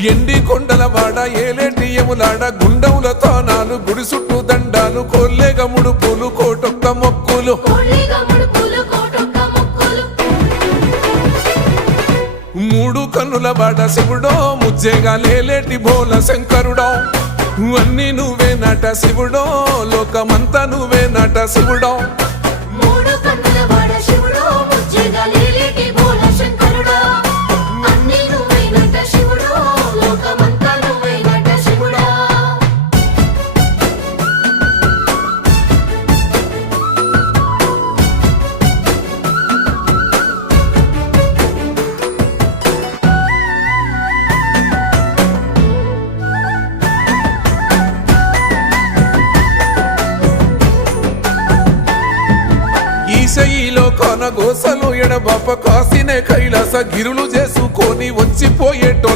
ఎండి కొండల వాడ ఏలేటి యములాడ గుండముల తానాలు గుడి చుట్టూ దండాలు కొల్లేగ ముడుపులు కోటొక్క మొక్కులు మూడు కన్నుల వాడ శివుడో ముజ్జేగా లేలేటి బోల శంకరుడో అన్ని నువ్వే నట శివుడో లోకమంతా నువ్వే నట శివుడో ఈశయిలో కొన గోసలు ఎడబాప కాసినే కైలాస గిరులు చేసుకొని వచ్చిపోయేటో